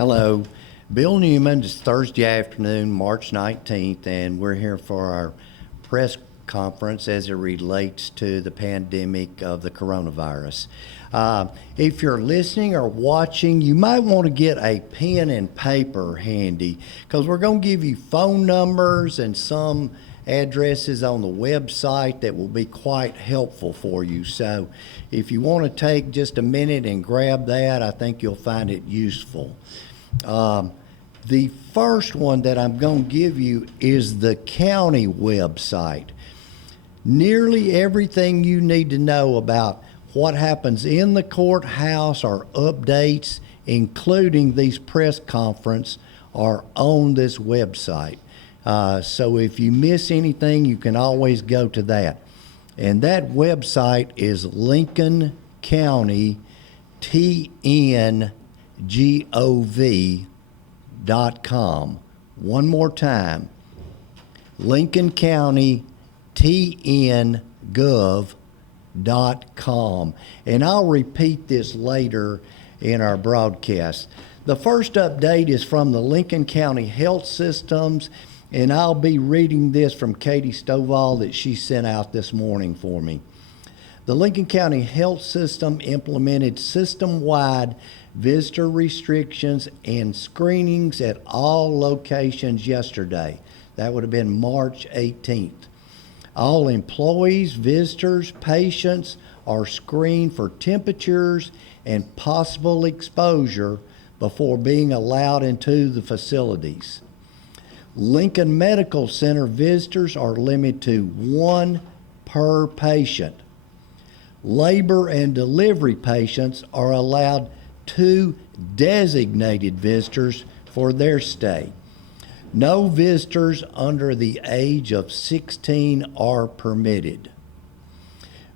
Hello, Bill Newman. It's Thursday afternoon, March 19th, and we're here for our press conference as it relates to the pandemic of the coronavirus. If you're listening or watching, you might want to get a pen and paper handy because we're going to give you phone numbers and some addresses on the website that will be quite helpful for you. So if you want to take just a minute and grab that, I think you'll find it useful. The first one that I'm going to give you is the county website. Nearly everything you need to know about what happens in the courthouse or updates, including these press conferences, are on this website. So if you miss anything, you can always go to that. And that website is lincolncountygov.com. One more time, lincolncountygov.com. And I'll repeat this later in our broadcast. The first update is from the Lincoln County Health Systems, and I'll be reading this from Katie Stovall that she sent out this morning for me. The Lincoln County Health System implemented system-wide visitor restrictions and screenings at all locations yesterday. That would have been March 18th. All employees, visitors, patients are screened for temperatures and possible exposure before being allowed into the facilities. Lincoln Medical Center visitors are limited to 1 per patient. Labor and delivery patients are allowed 2 designated visitors for their stay. No visitors under the age of 16 are permitted.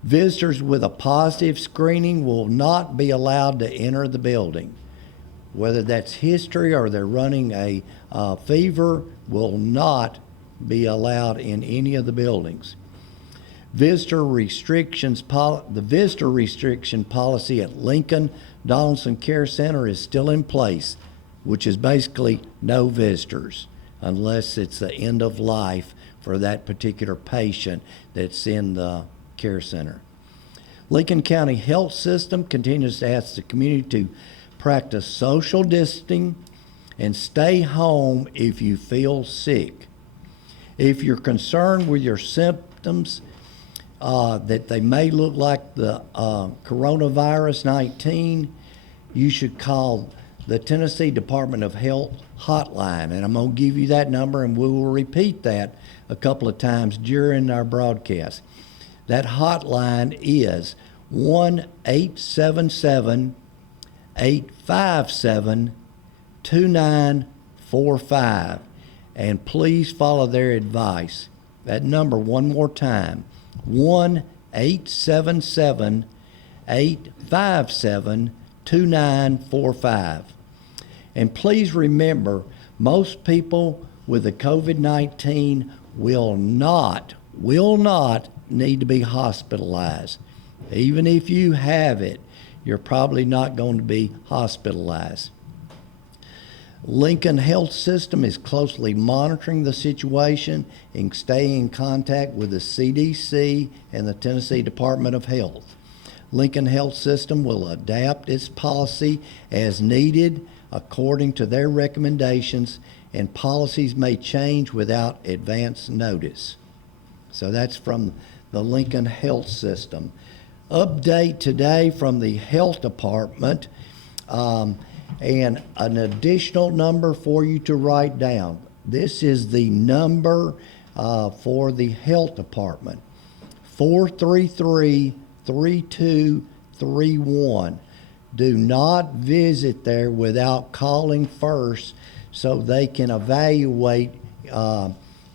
Visitors with a positive screening will not be allowed to enter the building. Whether that's history or they're running a fever, will not be allowed in any of the buildings. The visitor restriction policy at Lincoln Donaldson Care Center is still in place, which is basically no visitors unless it's the end of life for that particular patient that's in the care center. Lincoln County Health System continues to ask the community to practice social distancing and stay home if you feel sick. If you're concerned with your symptoms, that they may look like the coronavirus 19, you should call the Tennessee Department of Health hotline. And I'm going to give you that number, and we will repeat that a couple of times during our broadcast. That hotline is 1-877-857-2945. And please follow their advice. That number, one more time, 1-877-857-2945. And please remember, most people with the COVID-19 will not need to be hospitalized. Even if you have it, you're probably not going to be hospitalized. Lincoln Health System is closely monitoring the situation and staying in contact with the CDC and the Tennessee Department of Health. Lincoln Health System will adapt its policy as needed according to their recommendations, and policies may change without advance notice. So that's from the Lincoln Health System. Update today from the Health Department, and an additional number for you to write down. This is the number for the Health Department, 433-3231. Do not visit there without calling first so they can evaluate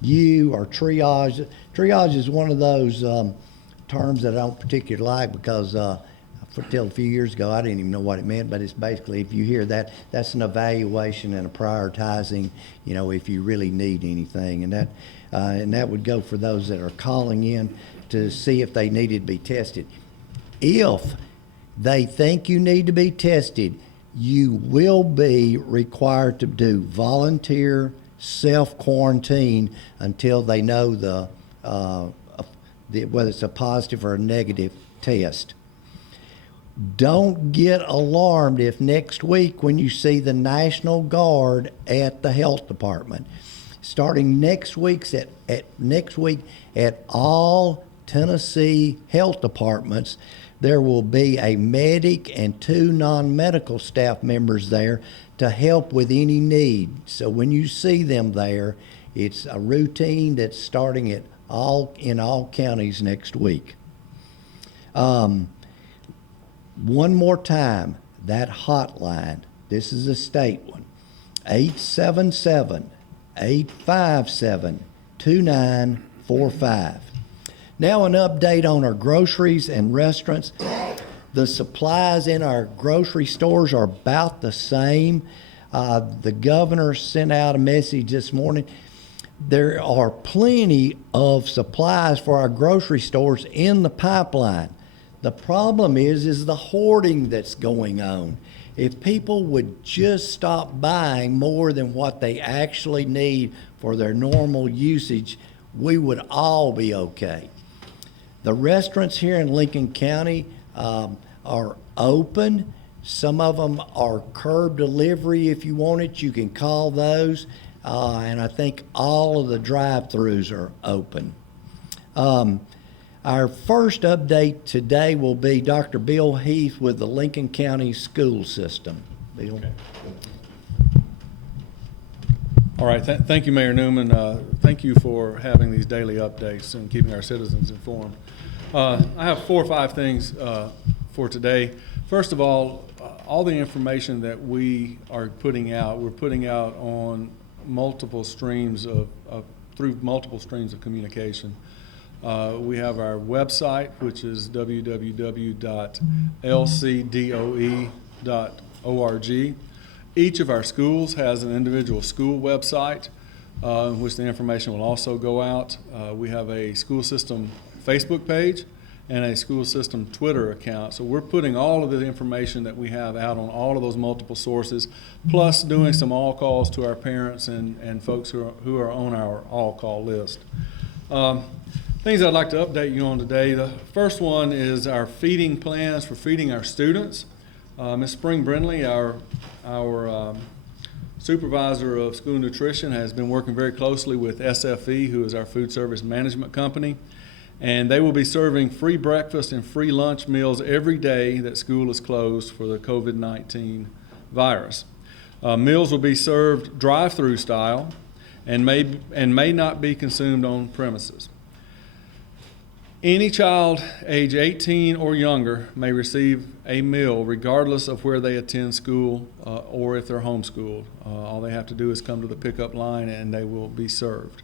you or triage. Triage is one of those terms that I don't particularly like because until a few years ago I didn't even know what it meant, but it's basically, if you hear that, that's an evaluation and a prioritizing, if you really need anything. And that would go for those that are calling in to see if they needed to be tested. If they think you need to be tested, you will be required to do volunteer self-quarantine until they know whether it's a positive or a negative test. Don't get alarmed if next week when you see the National Guard at the health department. Starting next week at all Tennessee health departments, there will be a medic and 2 non-medical staff members there to help with any need. So when you see them there, it's a routine that's starting in all counties next week. One more time, that hotline, this is a state one, 877-857-2945. Now an update on our groceries and restaurants. The supplies in our grocery stores are about the same. The governor sent out a message this morning. There are plenty of supplies for our grocery stores in the pipeline. The problem is the hoarding that's going on. If people would just stop buying more than what they actually need for their normal usage, we would all be okay. The restaurants here in Lincoln County are open. Some of them are curb delivery. If you want it, you can call those. And I think all of the drive-thrus are open. Our first update today will be Dr. Bill Heath with the Lincoln County School System. Bill. Okay. All right, thank you, Mayor Newman. Thank you for having these daily updates and keeping our citizens informed. I have 4 or 5 things for today. First of all the information that we are putting out, we're putting out on multiple streams through multiple streams of communication. We have our website, which is www.lcdoe.org. Each of our schools has an individual school website, in which the information will also go out. We have a school system Facebook page and a school system Twitter account. So we're putting all of the information that we have out on all of those multiple sources, plus doing some all-calls to our parents and folks who are on our all-call list. Things I'd like to update you on today. The first one is our feeding plans for feeding our students. Ms. Spring Brindley, our supervisor of school nutrition, has been working very closely with SFE, who is our food service management company, and they will be serving free breakfast and free lunch meals every day that school is closed for the COVID-19 virus. Meals will be served drive-through style and may not be consumed on premises. Any child age 18 or younger may receive a meal regardless of where they attend school or if they're homeschooled. All they have to do is come to the pickup line and they will be served.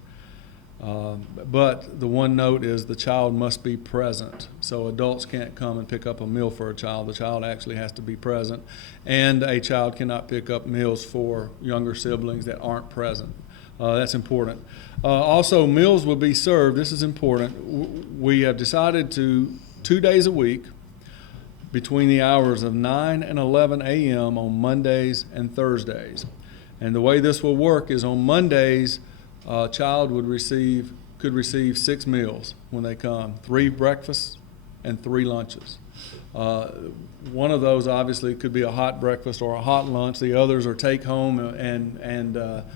But the one note is the child must be present. So adults can't come and pick up a meal for a child. The child actually has to be present. And a child cannot pick up meals for younger siblings that aren't present. That's important. Also, meals will be served. This is important. We have decided to 2 days a week between the hours of 9 and 11 a.m. on Mondays and Thursdays. And the way this will work is on Mondays, a child could receive 6 meals when they come, 3 breakfasts and 3 lunches. One of those obviously could be a hot breakfast or a hot lunch. The others are take home and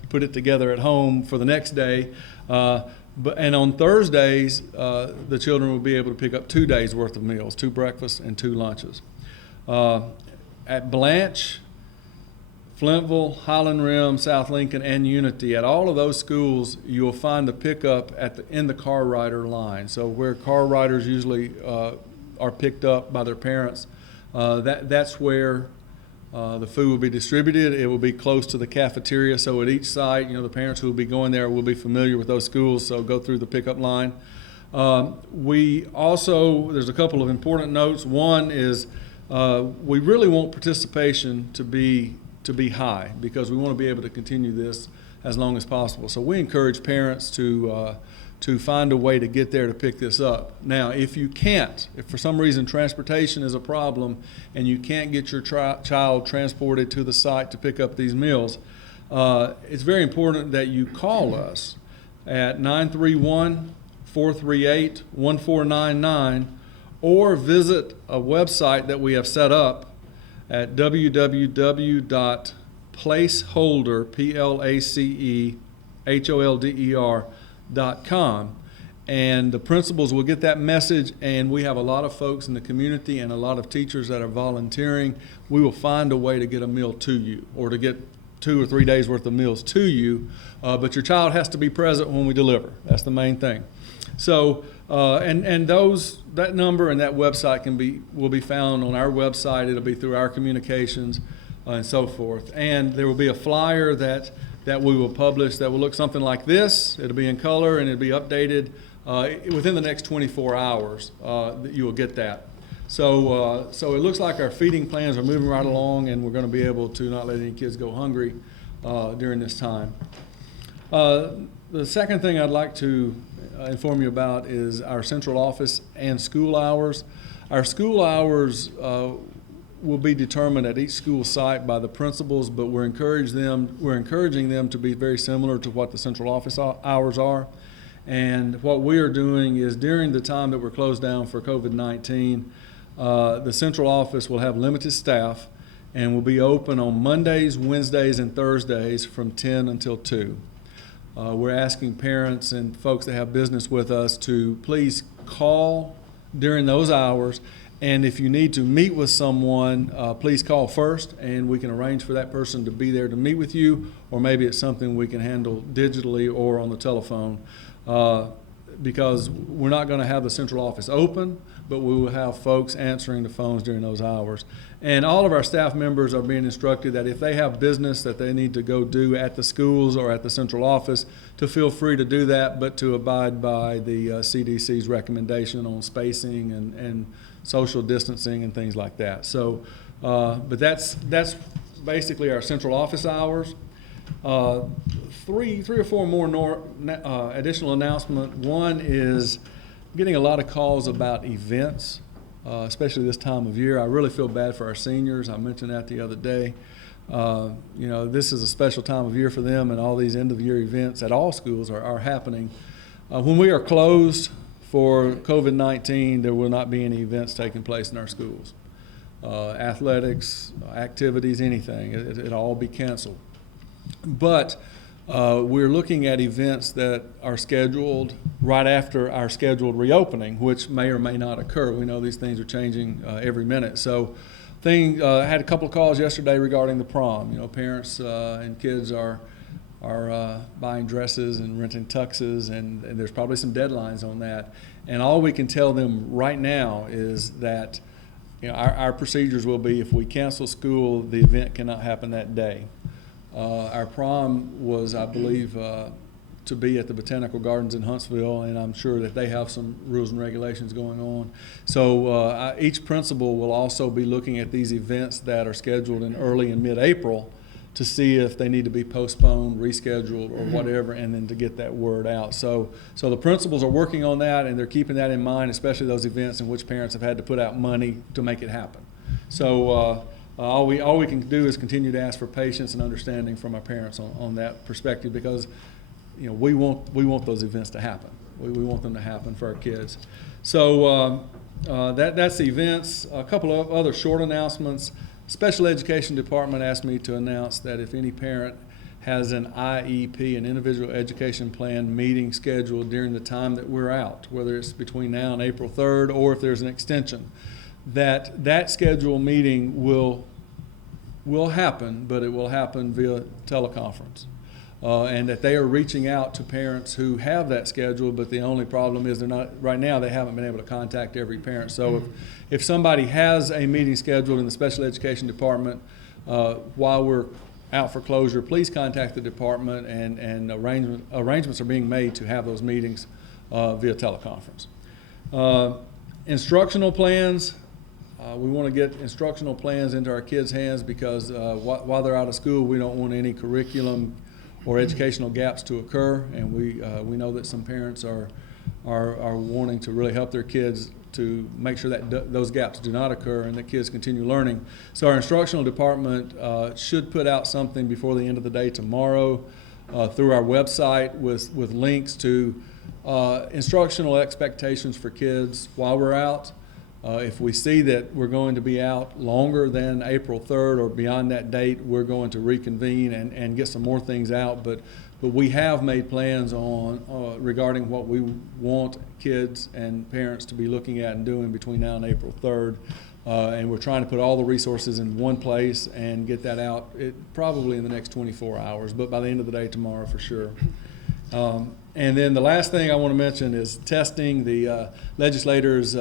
put it together at home for the next day. And on Thursdays, the children will be able to pick up 2 days worth of meals, 2 breakfasts and 2 lunches. At Blanche, Flintville, Highland Rim, South Lincoln, and Unity, at all of those schools, you'll find the pickup in the car rider line. So where car riders usually are picked up by their parents, that's where the food will be distributed. It will be close to the cafeteria. So at each site, the parents who will be going there will be familiar with those schools, so go through the pickup line. There's a couple of important notes. One is we really want participation to be high because we want to be able to continue this as long as possible. So we encourage parents to to find a way to get there to pick this up. Now, if you can't, if for some reason transportation is a problem and you can't get your child transported to the site to pick up these meals, it's very important that you call us at 931-438-1499 or visit a website that we have set up at www.placeholder.com, and the principals will get that message, and we have a lot of folks in the community and a lot of teachers that are volunteering. We will find a way to get a meal to you, or to get 2 or 3 days worth of meals to you, but your child has to be present when we deliver. That's the main thing. So, that number and that website will be found on our website. It'll be through our communications and so forth. And there will be a flyer that we will publish that will look something like this. It'll be in color and it'll be updated within the next 24 hours. You will get that. So it looks like our feeding plans are moving right along, and we're going to be able to not let any kids go hungry during this time. The second thing I'd like to inform you about is our central office and school hours. Our school hours will be determined at each school site by the principals, but we're encouraging them to be very similar to what the central office hours are. And what we are doing is, during the time that we're closed down for COVID-19, the central office will have limited staff and will be open on Mondays, Wednesdays, and Thursdays from 10 until 2. We're asking parents and folks that have business with us to please call during those hours, and if you need to meet with someone, please call first, and we can arrange for that person to be there to meet with you, or maybe it's something we can handle digitally or on the telephone, because we're not going to have the central office open, but we will have folks answering the phones during those hours. And all of our staff members are being instructed that if they have business that they need to go do at the schools or at the central office, to feel free to do that, but to abide by the CDC's recommendation on spacing and social distancing and things like that. So, but that's basically our central office hours. Three or four more additional announcement. One is getting a lot of calls about events, especially this time of year. I really feel bad for our seniors. I mentioned that the other day. This is a special time of year for them, and all these end-of-year events at all schools are happening. When we are closed for COVID-19, there will not be any events taking place in our schools. Athletics, activities, anything, it'll all be canceled. But we're looking at events that are scheduled right after our scheduled reopening, which may or may not occur. We know these things are changing every minute. So I had a couple of calls yesterday regarding the prom. Parents and kids are buying dresses and renting tuxes, and there's probably some deadlines on that. And all we can tell them right now is that our procedures will be, if we cancel school, the event cannot happen that day. Our prom was, I believe, to be at the Botanical Gardens in Huntsville, and I'm sure that they have some rules and regulations going on. So each principal will also be looking at these events that are scheduled in early and mid-April to see if they need to be postponed, rescheduled, or whatever, and then to get that word out. So the principals are working on that, and they're keeping that in mind, especially those events in which parents have had to put out money to make it happen. So all we can do is continue to ask for patience and understanding from our parents on that perspective, because we want those events to happen. We want them to happen for our kids. So that's the events. A couple of other short announcements. Special Education Department asked me to announce that if any parent has an IEP, an Individual Education Plan meeting scheduled during the time that we're out, whether it's between now and April 3rd or if there's an extension, that scheduled meeting will happen, but it will happen via teleconference. And that they are reaching out to parents who have that schedule, but the only problem is right now they haven't been able to contact every parent. So if somebody has a meeting scheduled in the Special Education Department while we're out for closure, please contact the department, and arrangements are being made to have those meetings via teleconference. Instructional plans. We want to get instructional plans into our kids' hands, because while they're out of school, we don't want any curriculum or educational gaps to occur, and we know that some parents are wanting to really help their kids to make sure that those gaps do not occur and that kids continue learning. So our instructional department should put out something before the end of the day tomorrow through our website with links to instructional expectations for kids while we're out. If we see that we're going to be out longer than April 3rd or beyond that date, we're going to reconvene and get some more things out. But we have made plans on regarding what we want kids and parents to be looking at and doing between now and April 3rd. And we're trying to put all the resources in one place and get that out probably in the next 24 hours, but by the end of the day tomorrow for sure. And then the last thing I want to mention is testing. The legislators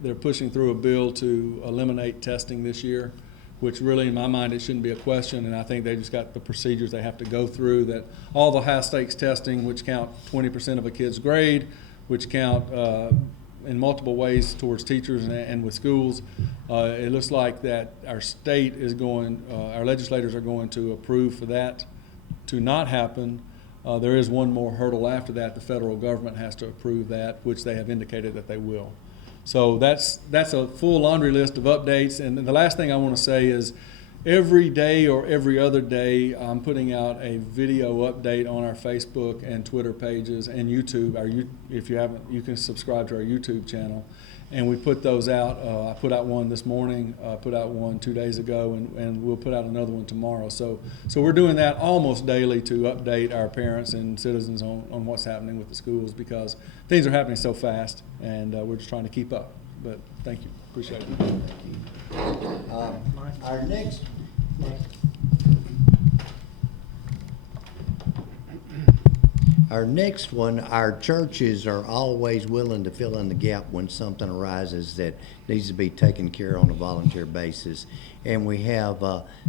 they're pushing through a bill to eliminate testing this year, which really, in my mind, it shouldn't be a question, and I think they just got the procedures they have to go through, that all the high-stakes testing, which count 20% of a kid's grade, which count in multiple ways towards teachers and with schools, it looks like that our state is our legislators are going to approve for that to not happen. There is one more hurdle after that. The federal government has to approve that, which they have indicated that they will. So that's a full laundry list of updates. And the last thing I want to say is every day or every other day I'm putting out a video update on our Facebook and Twitter pages and YouTube. If you haven't, you can subscribe to our YouTube channel. And we put those out. I put out one this morning, put out one 2 days ago, and we'll put out another one tomorrow. So we're doing that almost daily to update our parents and citizens on what's happening with the schools, because things are happening so fast, and we're just trying to keep up. But thank you. Appreciate it. Thank you. Our next. Our next one, our churches are always willing to fill in the gap when something arises that needs to be taken care of on a volunteer basis. And we have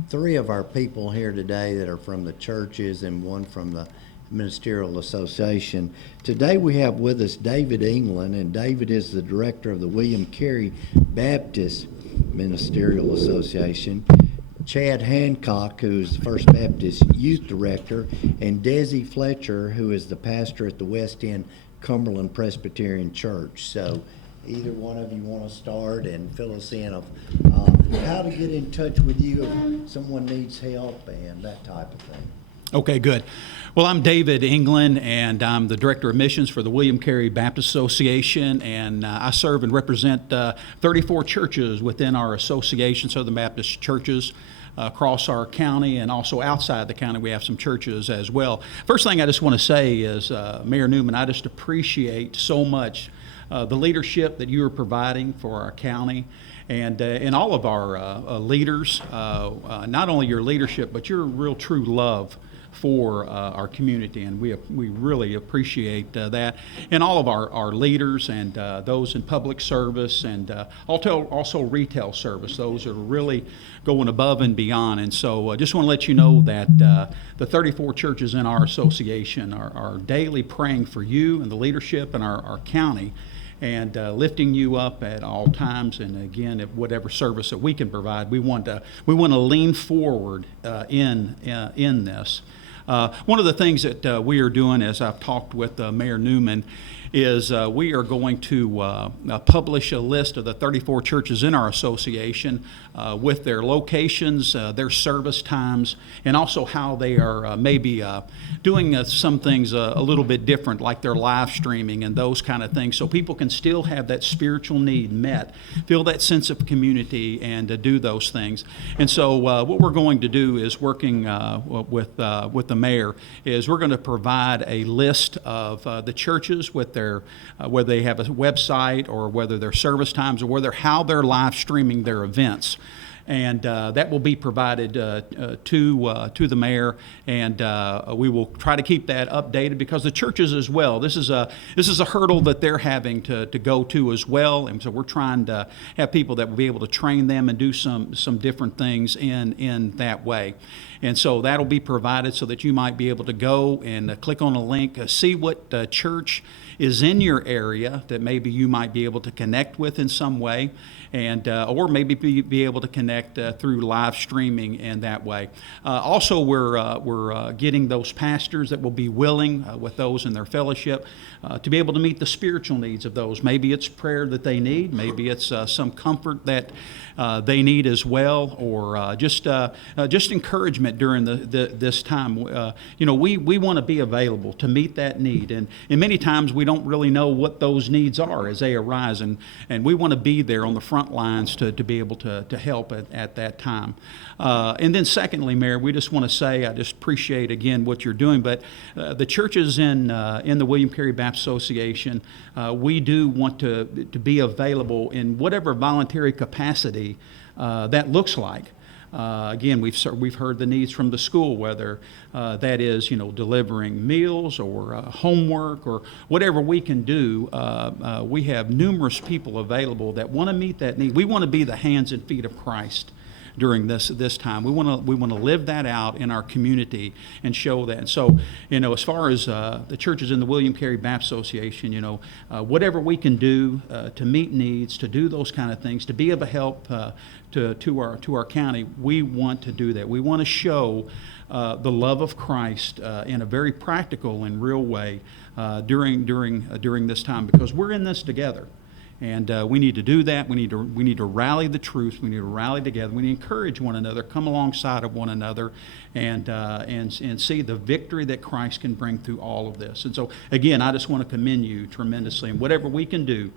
3 of our people here today that are from the churches and one from the Ministerial Association. Today we have with us David England, and David is the director of the William Carey Baptist Ministerial Association. Chad Hancock, who's the First Baptist Youth Director, and Desert Fletcher, who is the pastor at the West End Cumberland Presbyterian Church. So either one of you want to start and fill us in of how to get in touch with you if someone needs help and that type of thing. Okay, good. Well, I'm David England, and I'm the Director of Missions for the William Carey Baptist Association, and I serve and represent 34 churches within our association, Southern Baptist churches across our county, and also outside the county we have some churches as well. First thing I just want to say is, Mayor Newman, I just appreciate so much the leadership that you are providing for our county, and all of our leaders, not only your leadership, but your real true love for our community, and we really appreciate that. And all of our leaders and those in public service and also retail service, those are really going above and beyond. And so I just want to let you know that the 34 churches in our association are daily praying for you and the leadership in our county, and lifting you up at all times. And again, at whatever service that we can provide, we want to lean forward in this. One of the things that we are doing, as I've talked with Mayor Newman, is we are going to publish a list of the 34 churches in our association with their locations, their service times, and also how they are maybe doing some things a little bit different, like their live streaming and those kind of things, so people can still have that spiritual need met, feel that sense of community, and do those things. And so what we're going to do is, working with the mayor, is we're going to provide a list of the churches with their whether they have a website or whether their service times or how they're live streaming their events. And that will be provided to the mayor, and we will try to keep that updated, because the churches as well, this is a hurdle that they're having to go to as well, and so we're trying to have people that will be able to train them and do some different things in that way. And so that'll be provided so that you might be able to go and click on a link, see what church is in your area that maybe you might be able to connect with in some way, and or maybe be able to connect connect through live streaming in that way. Also, we're getting those pastors that will be willing with those in their fellowship to be able to meet the spiritual needs of those. Maybe it's prayer that they need, maybe it's some comfort that they need as well, or just encouragement during this time. We want to be available to meet that need, and many times we don't really know what those needs are as they arise, and we want to be there on the front lines to be able to help at that time. And then secondly, Mayor, we just want to say, I just appreciate again what you're doing, but the churches in the William Carey Baptist Association, we do want to be available in whatever voluntary capacity that looks like. Again, we've heard the needs from the school, whether that is delivering meals or homework or whatever we can do. We have numerous people available that want to meet that need. We want to be the hands and feet of Christ during this time. We want to live that out in our community and show that. And so, as far as the churches in the William Carey Baptist Association, whatever we can do to meet needs, to do those kind of things, to be of a help to our county, we want to do that. We want to show the love of Christ in a very practical and real way during this time, because we're in this together. And we need to do that. We need to rally the troops. We need to rally together. We need to encourage one another, come alongside of one another, and see the victory that Christ can bring through all of this. And so, again, I just want to commend you tremendously. And whatever we can do,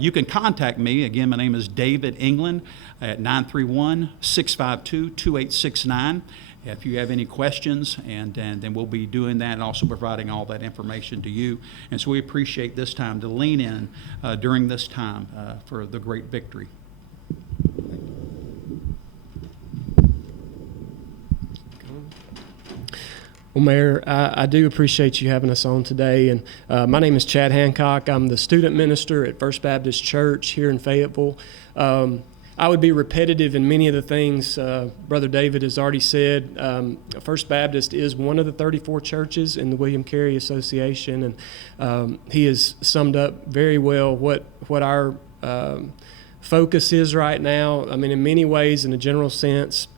you can contact me. Again, my name is David England at 931-652-2869. If you have any questions, and then we'll be doing that and also providing all that information to you. And so we appreciate this time to lean in during this time for the great victory. Well, Mayor, I do appreciate you having us on today. And my name is Chad Hancock. I'm the student minister at First Baptist Church here in Fayetteville. I would be repetitive in many of the things Brother David has already said. First Baptist is one of the 34 churches in the William Carey Association, and he has summed up very well what our focus is right now. I mean, in many ways, in a general sense,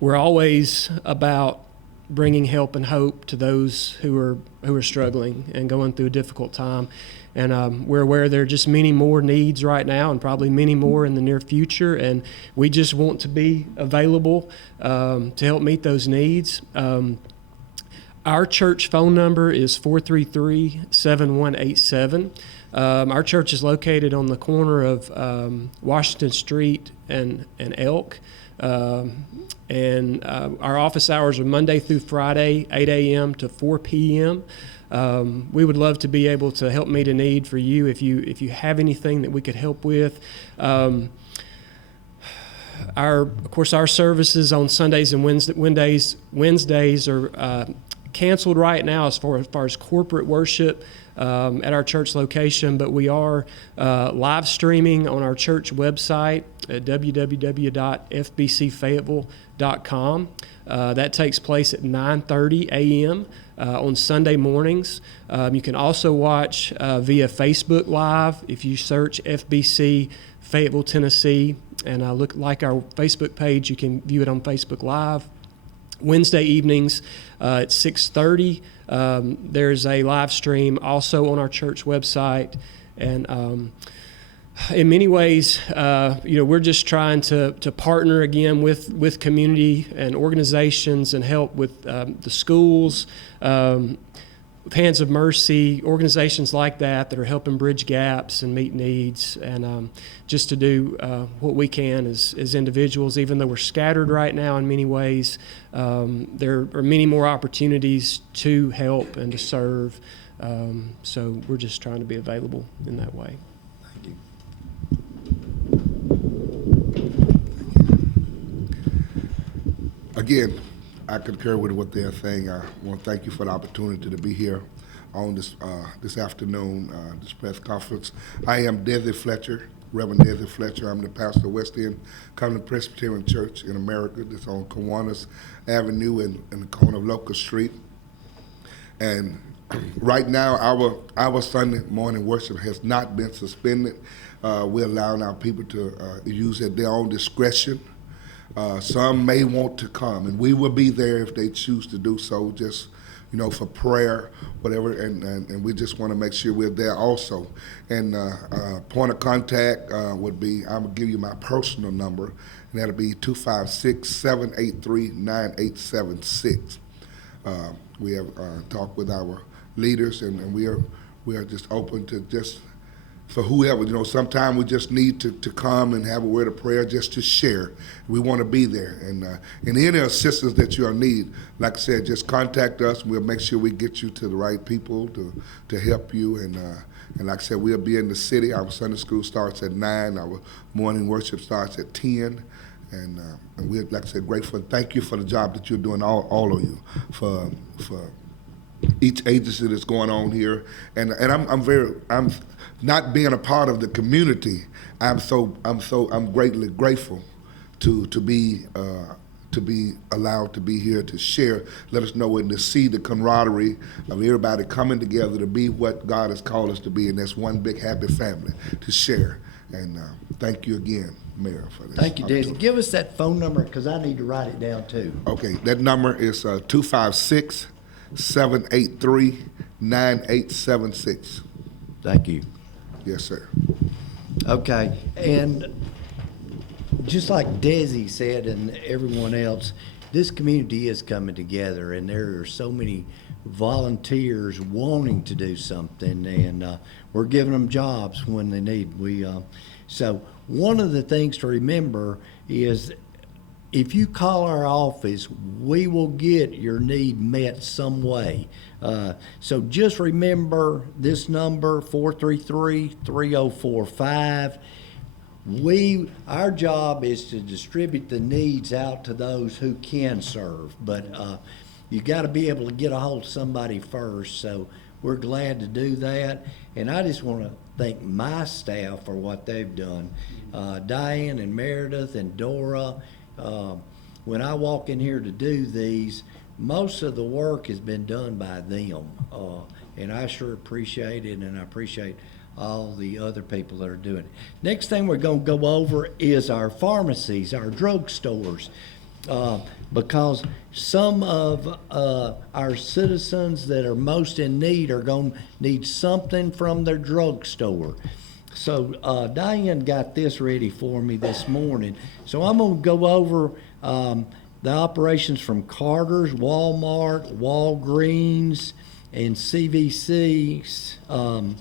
we're always about bringing help and hope to those who are struggling and going through a difficult time. And we're aware there are just many more needs right now, and probably many more in the near future. And we just want to be available to help meet those needs. Our church phone number is 433-7187. Our church is located on the corner of Washington Street and Elk. And our office hours are Monday through Friday, 8 a.m. to 4 p.m. We would love to be able to help meet a need for you if you have anything that we could help with. Of course, our services on Sundays and Wednesdays are canceled right now as far as corporate worship at our church location, but we are live streaming on our church website at www.fbcfayetteville.com. That takes place at 9:30 a.m. On Sunday mornings. You can also watch via Facebook Live if you search FBC Fayetteville, Tennessee, and look like our Facebook page. You can view it on Facebook Live. Wednesday evenings at 6:30. There's a live stream also on our church website, and in many ways, we're just trying to partner again with community and organizations and help with the schools, with Hands of Mercy, organizations like that are helping bridge gaps and meet needs, and just to do what we can as individuals. Even though we're scattered right now in many ways, there are many more opportunities to help and to serve. So we're just trying to be available in that way. Thank you. Again, I concur with what they're saying. I want to thank you for the opportunity to be here on this afternoon, this press conference. I am Desert Fletcher, Reverend Desert Fletcher. I'm the pastor of West End Covenant Presbyterian Church in America. That's on Kiwanis Avenue in the corner of Locust Street. And Right now, our Sunday morning worship has not been suspended. We're allowing our people to use at their own discretion. Some may want to come, and we will be there if they choose to do so, just, for prayer, whatever, and we just want to make sure we're there also. And point of contact would be, I'm going to give you my personal number, and that'll be 256-783-9876. We have talked with our leaders, and we are just open to just for whoever. Sometimes we just need to come and have a word of prayer just to share. We want to be there, and any assistance that you'll need, like I said, just contact us. We'll make sure we get you to the right people to help you. And like I said, we'll be in the city. Our Sunday school starts at 9. Our morning worship starts at 10. And we're, like I said, grateful. Thank you for the job that you're doing, all of you, for each agency that's going on here. And I'm not being a part of the community. I'm greatly grateful to be allowed to be here to share. Let us know and to see the camaraderie of everybody coming together to be what God has called us to be, and that's one big happy family to share. And thank you again, Mayor, for this. Thank you, Desi. Give us that phone number because I need to write it down too. Okay, that number is 256-783-9876. Thank you. Yes, sir. Okay, and just like Desi said and everyone else, this community is coming together, and there are so many volunteers wanting to do something, and we're giving them jobs when they need. So one of the things to remember is if you call our office, we will get your need met some way. So just remember this number, 433-3045. Our job is to distribute the needs out to those who can serve, but you got to be able to get a hold of somebody first. So we're glad to do that, and I just want to thank my staff for what they've done. Diane and Meredith and Dora. When I walk in here to do these, most of the work has been done by them, and I sure appreciate it, and I appreciate all the other people that are doing it. Next thing we're going to go over is our pharmacies, our drugstores, because some of our citizens that are most in need are going to need something from their drugstore. So Diane got this ready for me this morning. So I'm going to go over the operations from Carter's, Walmart, Walgreens, and CVC's on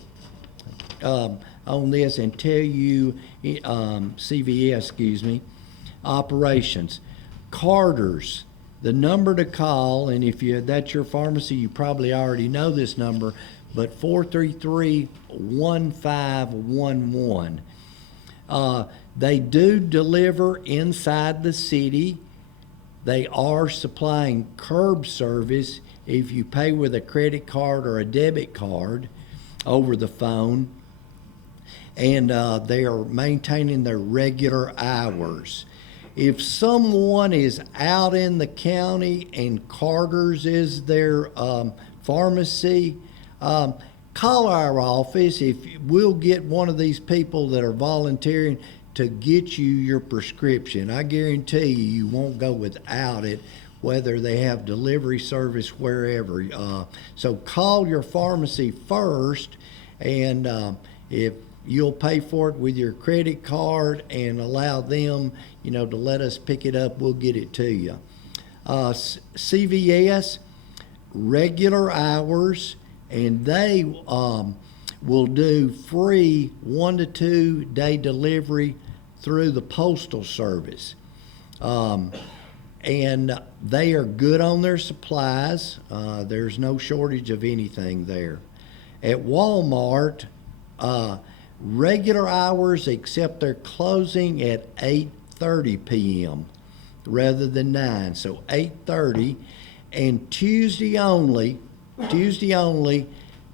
this, and tell you, CVS, operations. Carter's, the number to call, and if that's your pharmacy, you probably already know this number, but 433-1511. They do deliver inside the city. They are supplying curb service if you pay with a credit card or a debit card over the phone. And they are maintaining their regular hours. If someone is out in the county and Carter's is their pharmacy, call our office. We'll get one of these people that are volunteering to get you your prescription. I guarantee you won't go without it, whether they have delivery service wherever. So call your pharmacy first, and if you'll pay for it with your credit card and allow them, to let us pick it up, we'll get it to you. CVS, regular hours, and they will do free 1 to 2 day delivery through the Postal Service. And they are good on their supplies. There's no shortage of anything there. At Walmart, regular hours, except they're closing at 8:30 p.m. rather than 9, so 8:30. And Tuesday only,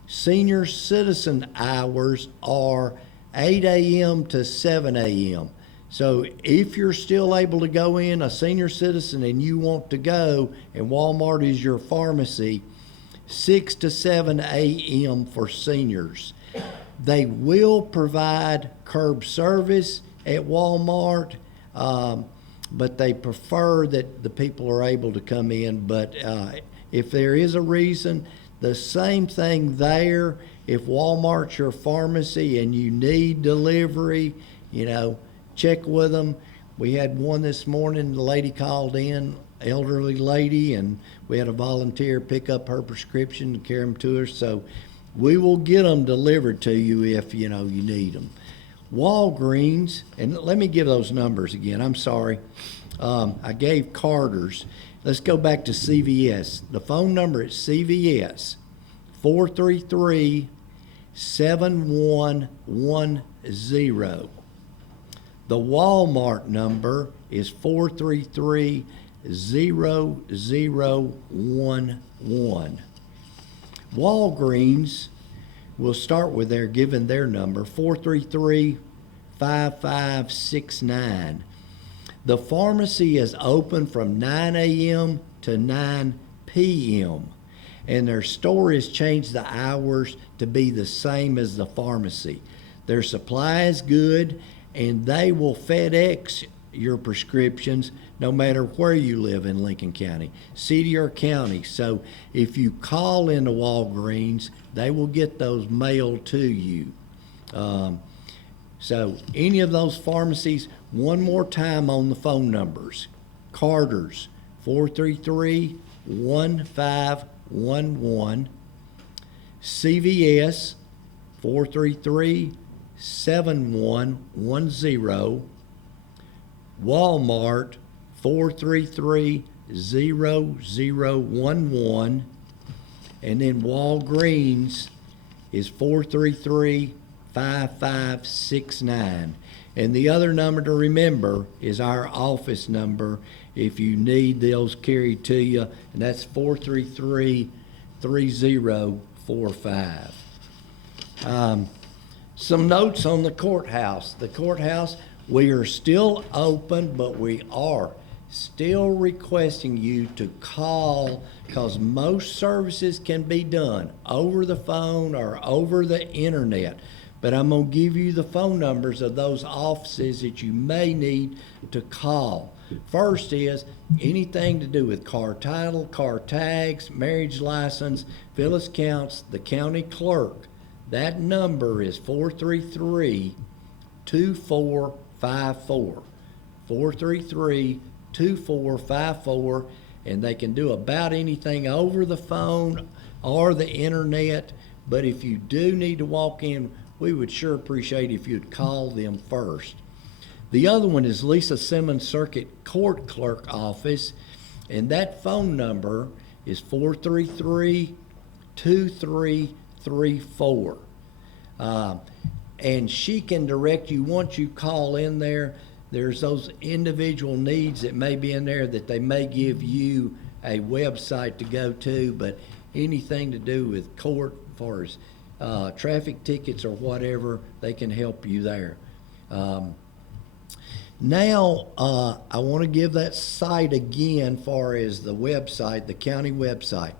senior citizen hours are 8 a.m. to 7 a.m. So if you're still able to go in, a senior citizen, and you want to go, and Walmart is your pharmacy, 6 to 7 a.m. for seniors. They will provide curb service at Walmart, but they prefer that the people are able to come in. But if there is a reason, the same thing there. If Walmart's your pharmacy and you need delivery, check with them. We had one this morning, the lady called in, elderly lady, and we had a volunteer pick up her prescription and carry them to her. So we will get them delivered to you if, you need them. Walgreens, and let me give those numbers again. I'm sorry. I gave Carter's. Let's go back to CVS. The phone number at CVS, 433-7110. The Walmart number is 433-0011. Walgreens, we'll start with their giving their number, 433-5569. The pharmacy is open from 9 a.m. to 9 p.m. and their store has changed the hours to be the same as the pharmacy. Their supply is good, and they will FedEx your prescriptions no matter where you live in Lincoln County, city or county. So if you call into Walgreens, they will get those mailed to you. So any of those pharmacies, one more time on the phone numbers. Carter's, 433-1511. CVS, 433-7110. Walmart, 433-0011. And then Walgreens is 433-5569. And the other number to remember is our office number if you need those carried to you, and that's 433-3045. Some notes on the courthouse. The courthouse, we are still open, but we are still requesting you to call because most services can be done over the phone or over the internet. But I'm going to give you the phone numbers of those offices that you may need to call. First is anything to do with car title, car tags, marriage license, Phyllis Counts, the county clerk. That number is 433-2454. 433-2454, and they can do about anything over the phone or the internet. But if you do need to walk in, we would sure appreciate if you'd call them first. The other one is Lisa Simmons Circuit Court Clerk Office, and that phone number is 433-2334. And she can direct you once you call in there. There's those individual needs that may be in there that they may give you a website to go to, but anything to do with court as far as traffic tickets or whatever, they can help you there. Now, I want to give that site again far as the website, the county website,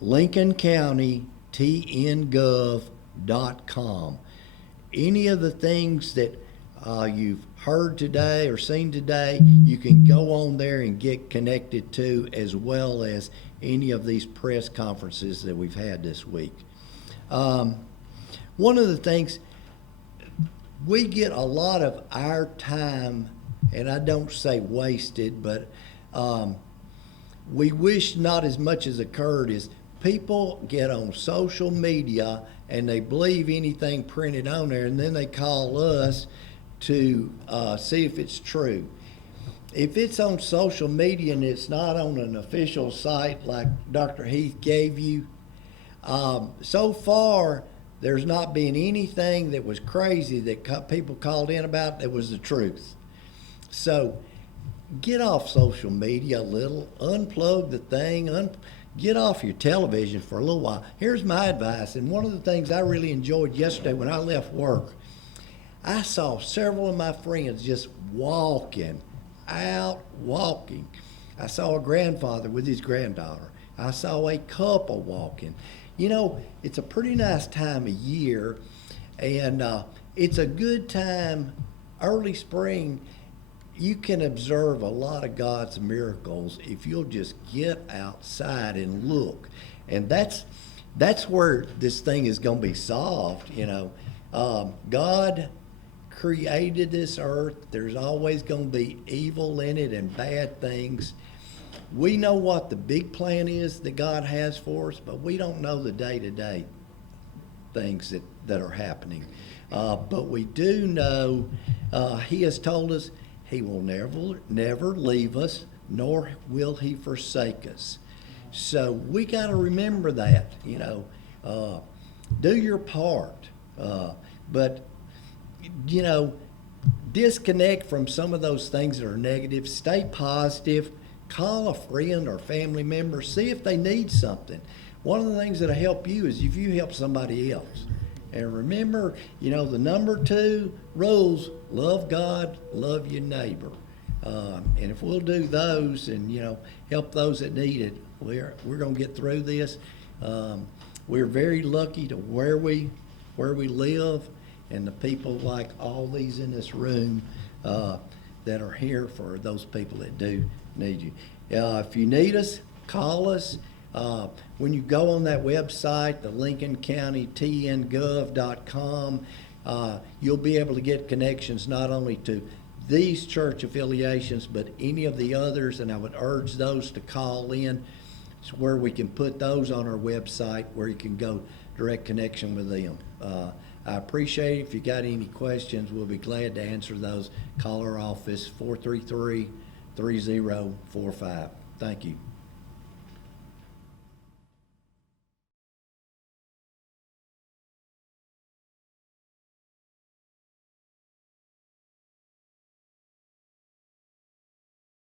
lincolncountykntgov.com. Any of the things that you've heard today or seen today, you can go on there and get connected to, as well as any of these press conferences that we've had this week. One of the things, we get a lot of our time, and I don't say wasted, but we wish not as much as occurred, is people get on social media and they believe anything printed on there, and then they call us to see if it's true. If it's on social media and it's not on an official site like Dr. Heath gave you, so far there's not been anything that was crazy that people called in about that was the truth. So get off social media a little, unplug the thing, get off your television for a little while. Here's my advice, and one of the things I really enjoyed yesterday when I left work, I saw several of my friends just walking. I saw a grandfather with his granddaughter. I saw a couple walking. You know, it's a pretty nice time of year, and it's a good time, early spring. You can observe a lot of God's miracles if you'll just get outside and look. And that's where this thing is going to be solved, you know. God created this earth. There's always going to be evil in it and bad things. We know what the big plan is that God has for us, but we don't know the day-to-day things that are happening. But we do know He has told us He will never leave us, nor will He forsake us. So we got to remember that, you know. Do your part. But, you know, disconnect from some of those things that are negative. Stay positive. Call a friend or family member. See if they need something. One of the things that'll help you is if you help somebody else. And remember, you know, the number 2 rules: love God, love your neighbor. And if we'll do those and, you know, help those that need it, we're going to get through this. We're very lucky to where we live, and the people like all these in this room that are here for those people that do need you. If you need us, call us. When you go on that website, the lincolncountytngov.com, you'll be able to get connections not only to these church affiliations, but any of the others, and I would urge those to call in. It's where we can put those on our website where you can go direct connection with them. I appreciate it. If you got any questions, we'll be glad to answer those. Call our office, 433-3045. Thank you.